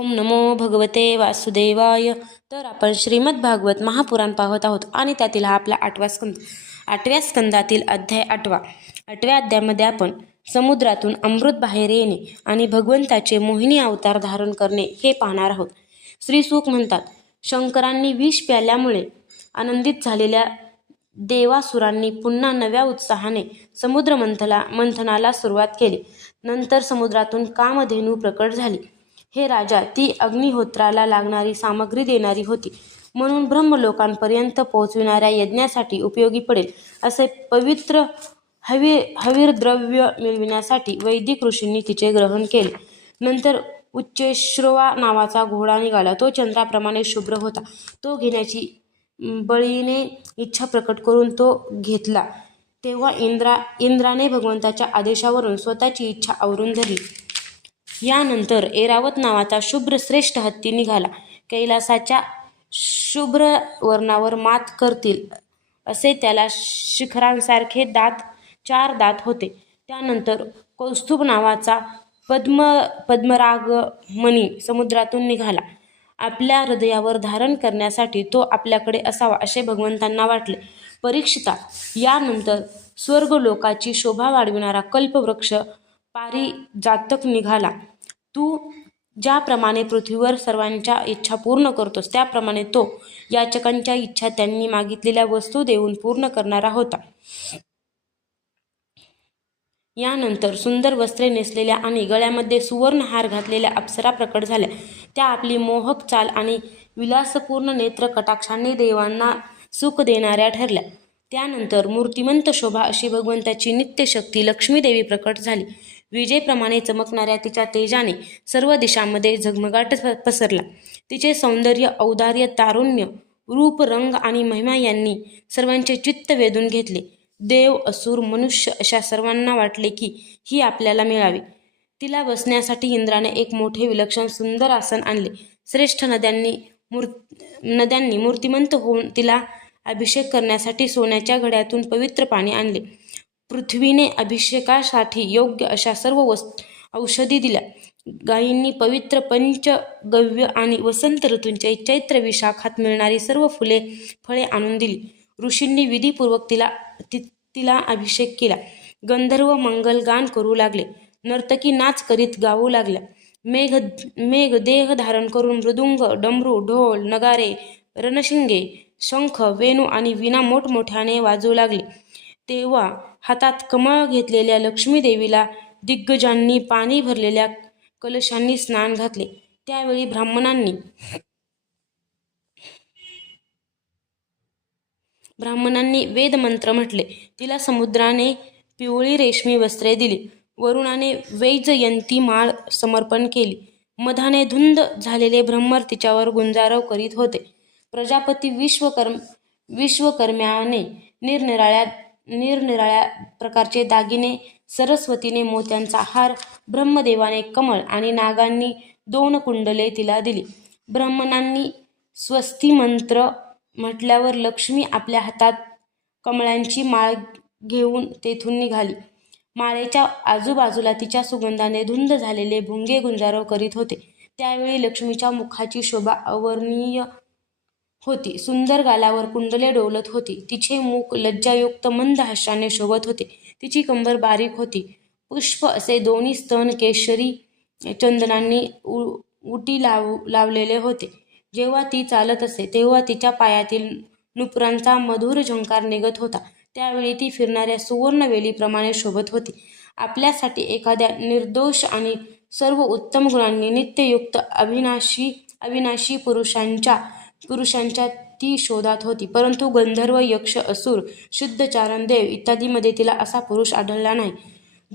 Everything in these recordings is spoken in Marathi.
ओम नमो भगवते वासुदेवाय. तर आपण श्रीमद भागवत महापुराण पाहत आहोत आणि त्यातील हा आपला आठवा स्कंद आठव्या स्कंदातील अध्याय आठवा. आठव्या अध्यायामध्ये आपण समुद्रातून अमृत बाहेर येणे आणि भगवंताचे मोहिनी अवतार धारण करणे हे पाहणार आहोत. श्रीसुख म्हणतात शंकरांनी विष प्याल्यामुळे आनंदित झालेल्या देवासुरांनी पुन्हा नव्या उत्साहाने समुद्र मंथला मंथनाला सुरुवात केली. नंतर समुद्रातून कामधेनू प्रकट झाली. हे राजा ती अग्निहोत्राला लागणारी सामग्री देणारी होती. म्हणून ब्रह्मलोकांपर्यंत पोहोचविणाऱ्या यज्ञासाठी उपयोगी पडेल असे पवित्र हवी हवीर द्रव्य मिळविण्यासाठी वैदिक ऋषींनी तिचे ग्रहण केले. नंतर उच्चेश्रवा नावाचा घोडा निघाला. तो चंद्राप्रमाणे शुभ्र होता. तो घेण्याची बळीने इच्छा प्रकट करून तो घेतला. तेव्हा इंद्रा इंद्राने भगवंताच्या आदेशावरून स्वतःची इच्छा आवरून धरली. यानंतर एरावत नावाचा शुभ्र श्रेष्ठ हत्ती निघाला. कैलासाच्या शुभ्र वर्णावर मात करतील असे त्याला शिखरांसारखे दात चार दात होते. त्यानंतर कौस्तुभ नावाचा पद्म पद्मराग मणी समुद्रातून निघाला. आपल्या हृदयावर धारण करण्यासाठी तो आपल्याकडे असावा असे भगवंतांना वाटले. परीक्षिता यानंतर स्वर्गलोकाची शोभा वाढविणारा कल्पवृक्ष पारिजातक निघाला. तू ज्याप्रमाणे पृथ्वीवर सर्वांच्या इच्छा पूर्ण करतोस त्याप्रमाणे तो याचकांच्या इच्छा त्यांनी मागितलेल्या वस्तू देऊन पूर्ण करणारा होता. यानंतर सुंदर वस्त्रे नेसलेल्या आणि गळ्यामध्ये सुवर्ण हार घातलेल्या अप्सरा प्रकट झाल्या. त्या आपली मोहक चाल आणि विलासपूर्ण नेत्र कटाक्षांनी देवांना सुख देणाऱ्या ठरल्या. त्यानंतर मूर्तिमंत शोभा अशी भगवंताची नित्यशक्ती लक्ष्मीदेवी प्रकट झाली. विजेप्रमाणे चमकणाऱ्या तिच्या तेजाने सर्व दिशांमध्ये झगमगाट पसरला. तिचे सौंदर्य औदार्य तारुण्य रूप रंग आणि महिमा यांनी सर्वांचे चित्त वेधून घेतले. देव असुर मनुष्य अशा सर्वांना वाटले की ही आपल्याला मिळावी. तिला बसण्यासाठी इंद्राने एक मोठे विलक्षण सुंदर आसन आणले. श्रेष्ठ नद्यांनी मूर् नद्यांनी मूर्तिमंत होऊन तिला अभिषेक करण्यासाठी सोन्याच्या घड्यातून पवित्र पाणी आणले. पृथ्वीने अभिषेकासाठी योग्य अशा सर्व वस् औषधी दिल्या. गायींनी पवित्र पंचगव्य आणि वसंत ऋतूंच्या चैत्र विशाखात मिळणारी सर्व फुले फळे आणून दिली. ऋषींनी विधीपूर्वक तिला ति तिला अभिषेक केला. गंधर्व मंगलगान करू लागले. नर्तकी नाच करीत गाऊ लागल्या. मेघ मेघ देह धारण करून मृदुंग डमरू ढोल नगारे रणशिंगे शंख वेणू आणि विना मोठमोठ्याने वाजू लागले. तेव्हा हातात कमळ घेतलेल्या लक्ष्मीदेवीला दिग्गजांनी पाणी भरलेल्या कलशांनी स्नान घातले. त्यावेळी ब्राह्मणांनी ब्राह्मणांनी वेदमंत्र म्हटले. तिला समुद्राने पिवळी रेशमी वस्त्रे दिली. वरुणाने वैजयंती माळ समर्पण केली. मधाने धुंद झालेले ब्रह्मर तिच्यावर गुंजारव करीत होते. प्रजापती विश्वकर्म विश्वकर्म्याने निरनिराळ्या निरनिराळ्या प्रकारचे दागिने सरस्वतीने मोत्यांचा हार ब्रह्मदेवाने कमळ आणि नागांनी दोन कुंडले तिला दिली. ब्राह्मणांनी स्वस्ती मंत्र म्हटल्यावर लक्ष्मी आपल्या हातात कमळांची माळ घेऊन तेथून निघाली. माळेच्या आजूबाजूला तिच्या सुगंधाने धुंद झालेले भुंगे गुंजारव करीत होते. त्यावेळी लक्ष्मीच्या मुखाची शोभा अवर्णीय होती. सुंदर गालावर कुंडले डोलत होती. तिचे मुख लज्जायुक्त मंद हास्याने शोभत होते. तिची कंबर बारीक होती. पुष्प असे दोन्ही स्तन केशरी चंदनांनी उ उटी लाव लावलेले होते. जेव्हा ती चालत असे तेव्हा तिच्या पायातील नुपुरांचा मधुर झंकार निघत होता. त्यावेळी ती फिरणाऱ्या सुवर्णवेलीप्रमाणे शोभत होती. आपल्यासाठी एखाद्या निर्दोष आणि सर्व उत्तम गुणांनी नित्ययुक्त अविनाशी अविनाशी पुरुषांच्या पुरुषांच्या ती शोधात होती. परंतु गंधर्व यक्ष असुर शुद्ध चारणदेव इत्यादीमध्ये तिला असा पुरुष आढळला नाही.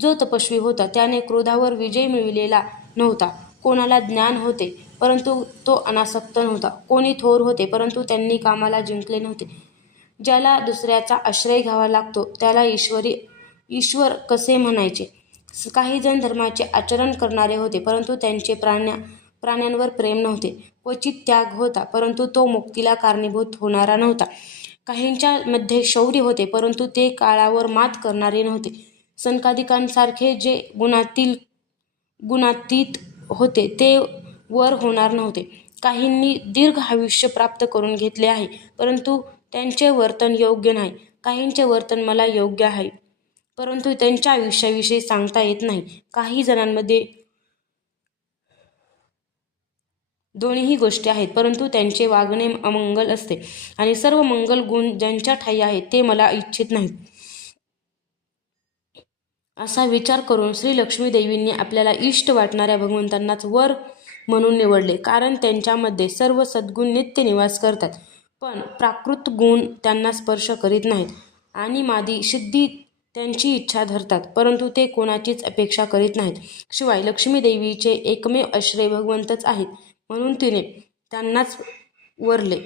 जो तपस्वी होता त्याने क्रोधावर विजय मिळविलेला नव्हता. कोणाला ज्ञान होते परंतु तो अनासक्त नव्हता. कोणी थोर होते परंतु त्यांनी कामाला जिंकले नव्हते. ज्याला दुसऱ्याचा आश्रय घ्यावा लागतो त्याला ईश्वरी ईश्वर कसे म्हणायचे? काही जण धर्माचे आचरण करणारे होते परंतु त्यांचे प्राण्या प्राण्यांवर प्रेम नव्हते. क्वचित त्याग होता परंतु तो मुक्तीला कारणीभूत होणारा नव्हता. काहींच्या मध्ये शौर्य होते परंतु ते काळावर मात करणारे नव्हते. सनकादिकांसारखे जे गुणातील गुणातीत होते ते वर होणार नव्हते. काहींनी दीर्घ आयुष्य प्राप्त करून घेतले आहे परंतु त्यांचे वर्तन योग्य नाही. काहींचे वर्तन मला योग्य आहे परंतु त्यांच्या आयुष्याविषयी सांगता येत नाही. काही जणांमध्ये दोन्हीही गोष्टी आहेत परंतु त्यांचे वागणे अमंगल असते. आणि सर्व मंगल गुण ज्यांच्या ठाई आहेत ते मला इच्छित नाहीत. असा विचार करून श्री लक्ष्मी देवींनी आपल्याला इष्ट वाटणाऱ्या भगवंतांनाच वर म्हणून निवडले कारण त्यांच्यामध्ये सर्व सद्गुण नित्य निवास करतात पण प्राकृत गुण त्यांना स्पर्श करीत नाहीत. आणि मादी सिद्धी त्यांची इच्छा धरतात परंतु ते कोणाचीच अपेक्षा करीत नाहीत. शिवाय लक्ष्मी देवीचे एकमेव आश्रय भगवंतच आहेत. म्हणून तिने त्यांनाच वरले.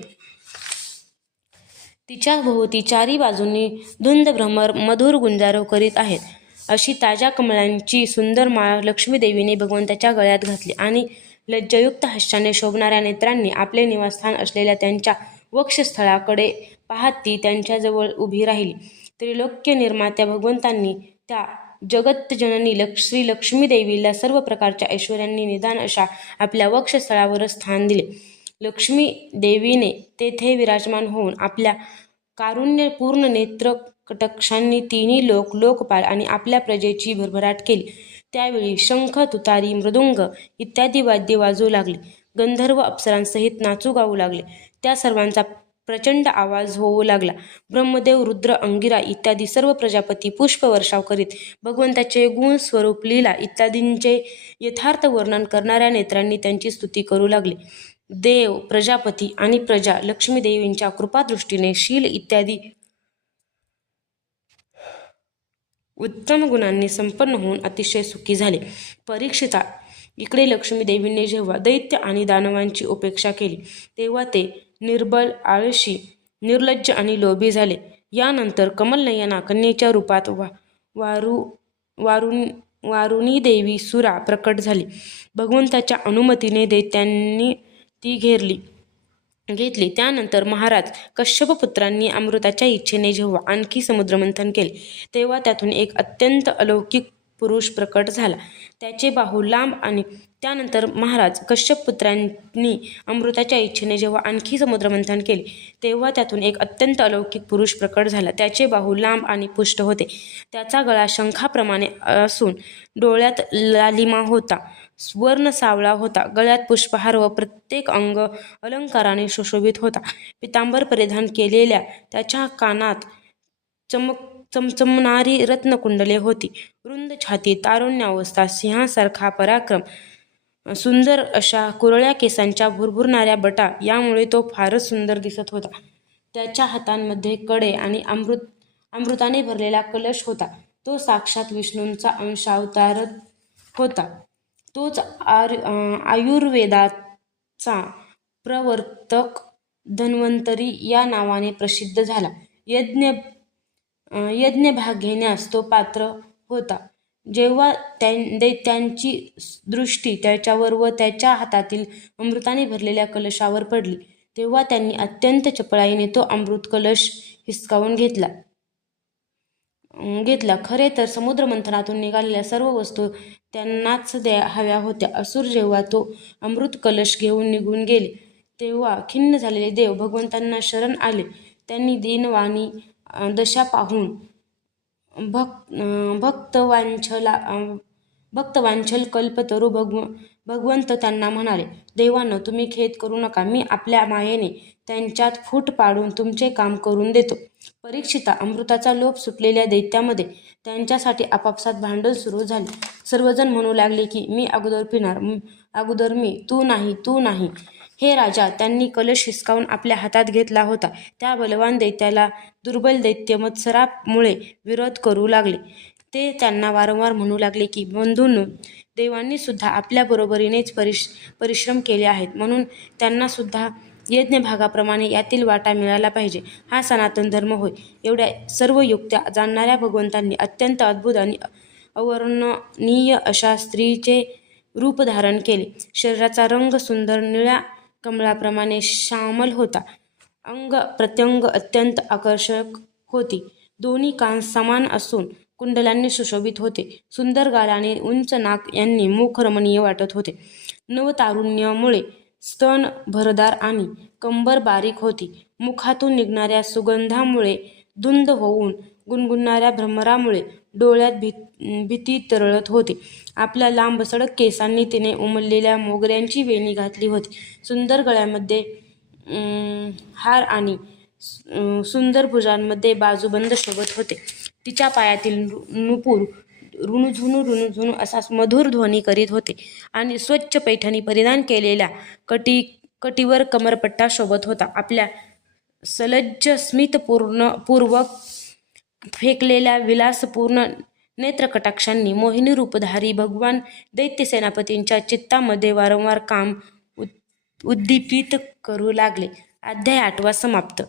तिच्या भोवती चारी बाजूंनी धुंद भ्रमर मधुर गुंजारव करीत आहेत. अशी ताज्या कमळांची सुंदर माळ लक्ष्मीदेवीने भगवंताच्या गळ्यात घातली आणि लज्जयुक्त हास्याने शोभणाऱ्या नेत्रांनी आपले निवासस्थान असलेल्या त्यांच्या वक्षस्थळाकडे पाहत ती त्यांच्याजवळ उभी राहिली. त्रिलोक्य निर्मात्या भगवंतांनी त्या जगतजननी लक्ष श्री लक्ष्मीदेवीला सर्व प्रकारच्या ऐश्वर्यांनी निदान अशा आपल्या वक्षस्थळावर स्थान दिले. लक्ष्मी देवीने तेथे विराजमान होऊन आपल्या कारुण्यपूर्ण नेत्र कटक्षांनी तिन्ही लोक लोकपाल आणि आपल्या प्रजेची भरभराट केली. त्यावेळी शंख तुतारी मृदुंग इत्यादी वाद्ये वाजू लागले. गंधर्व अप्सरांसहित नाचू गाऊ लागले. त्या सर्वांचा प्रचंड आवाज होऊ लागला. ब्रह्मदेव रुद्र अंगिरा इत्यादी सर्व प्रजापती पुष्पवर्षाव करीत भगवंताचे गुण स्वरूप लीला इत्यादींचे यथार्थ वर्णन करणाऱ्या नेत्रांनी त्यांची स्तुती करू लागले. देव प्रजापती आणि प्रजा लक्ष्मीदेवींच्या कृपादृष्टीने शील इत्यादी उत्तम गुणांनी संपन्न होऊन अतिशय सुखी झाले. परीक्षिता इकडे लक्ष्मीदेवींनी जेव्हा दैत्य आणि दानवांची उपेक्षा केली तेव्हा ते निर्बल आळशी निर्लज्ज आणि लोभी झाले. यानंतर कमलनयना कन्येच्या रूपात वा वारू वारुण वारुणी देवी सुरा प्रकट झाली. भगवंताच्या अनुमतीने दैत्यांनी ती घेरली घेतली. त्यानंतर महाराज कश्यप पुत्रांनी अमृताच्या इच्छेने जेव्हा आणखी समुद्रमंथन केले तेव्हा त्यातून एक अत्यंत अलौकिक पुरुष प्रकट झाला. त्याचे बाहू लांब आणि त्यानंतर महाराज कश्यप पुत्रांनी अमृताच्या इच्छेने जेव्हा आणखी समुद्रमंथन केले तेव्हा त्यातून एक अत्यंत अलौकिक पुरुष प्रकट झाला. त्याचे बाहू लांब आणि पुष्ट होते. त्याचा गळा शंखाप्रमाणे असून डोळ्यात लालिमा होता स्वर्ण सावळा होता. गळ्यात पुष्पहार व प्रत्येक अंग अलंकाराने सुशोभित होता. पितांबर परिधान केलेल्या त्याच्या कानात चमक चमचमणारी रत्नकुंडले होती. रुंद छाती तारुण्यावस्था सिंहासारखा पराक्रम सुंदर अशा कुरळ्या केसांच्या भुरभुरणाऱ्या बटा यामुळे तो फारच सुंदर दिसत होता. त्याच्या हातांमध्ये कडे आणि अमृत अमृताने भरलेला कलश होता. तो साक्षात विष्णूंचा अंशावतार होता. तोच आर आयुर्वेदाचा प्रवर्तक धन्वंतरी या नावाने प्रसिद्ध झाला. यज्ञ यज्ञ भाग घेण्यास तो पात्र होता. जेव्हा त्यां दैत्यांची दृष्टी त्याच्यावर व त्याच्या हातातील अमृताने भरलेल्या कलशावर पडली तेव्हा त्यांनी अत्यंत चपळाईने तो अमृत कलश हिसकावून घेतला. घेतला. खरे तर समुद्रमंथनातून निघालेल्या सर्व वस्तू त्यांनाच द्या हव्या होत्या. असुर जेव्हा तो अमृत कलश घेऊन निघून गेले तेव्हा खिन्न झालेले देव भगवंतांना शरण आले. त्यांनी दीनवाणी दशा पाहून भक् भक्तवांछला भक्तवांछल कल्पतरू भगव भगवंत त्यांना म्हणाले देवानं तुम्ही खेद करू नका. मी आपल्या मायेने त्यांच्यात फूट पाडून तुमचे काम करून देतो. परीक्षिता अमृताचा लोप सुटलेल्या दैत्यामध्ये त्यांच्यासाठी आपापसात भांडण सुरू झाले. सर्वजण म्हणू लागले की मी अगोदर पिणार. अगोदर मी. तू नाही तू नाही. हे राजा त्यांनी कलश हिसकावून आपल्या हातात घेतला होता. त्या बलवान दैत्याला दुर्बल दैत्य मत्सरामुळे विरोध करू लागले. ते त्यांना वारंवार म्हणू लागले की बंधूंनो देवांनी सुद्धा आपल्या बरोबरीनेच परिश परिश्रम केले आहेत. म्हणून त्यांना सुद्धा यज्ञ भागाप्रमाणे यातील वाटा मिळाला पाहिजे. हा सनातन धर्म होय. एवढ्या सर्व युक्त्या जाणणाऱ्या भगवंतांनी अत्यंत अद्भुत आणि अवर्णनीय अशा स्त्रीचे रूप धारण केले. शरीराचा रंग सुंदर निळ्या कमळाप्रमाणे श्यामल होता. अंग प्रत्यंग अत्यंत आकर्षक होती. दोन्ही कान समान असून कुंडलांनी सुशोभित होते. सुंदर गाल आणि उंच नाक यांनी मुख रमणीय वाटत होते. नवतारुण्यामुळे स्तन भरदार आणि कंबर बारीक होती. मुखातून निघणाऱ्या सुगंधामुळे धुंद होऊन गुणगुणणाऱ्या भ्रमरामुळे डोळ्यात भी भीती तरळत होती. आपल्या लांबसडक केसांनी तिने उमललेल्या मोगऱ्यांची वेणी घातली होती. सुंदर गळ्यामध्ये हार आणि सुंदर भुजांमध्ये बाजूबंद शोभत होते. तिच्या पायातील नु- नुपूर रुणझुणू रुणझुणू असा मधुर ध्वनी करीत होते आणि स्वच्छ पैठणी परिधान केलेल्या कटी कटीवर कमरपट्टा शोभत होता. आपल्या सलज्ज स्मितपूर्ण पूर्वक फेकलेल्या विलासपूर्ण नेत्रकटाक्षांनी मोहिनी रूपधारी भगवान दैत्य सेनापतींच्या चित्तामध्ये वारंवार काम उद- उद्दीपित करू लागले. अध्याय आठवा समाप्त.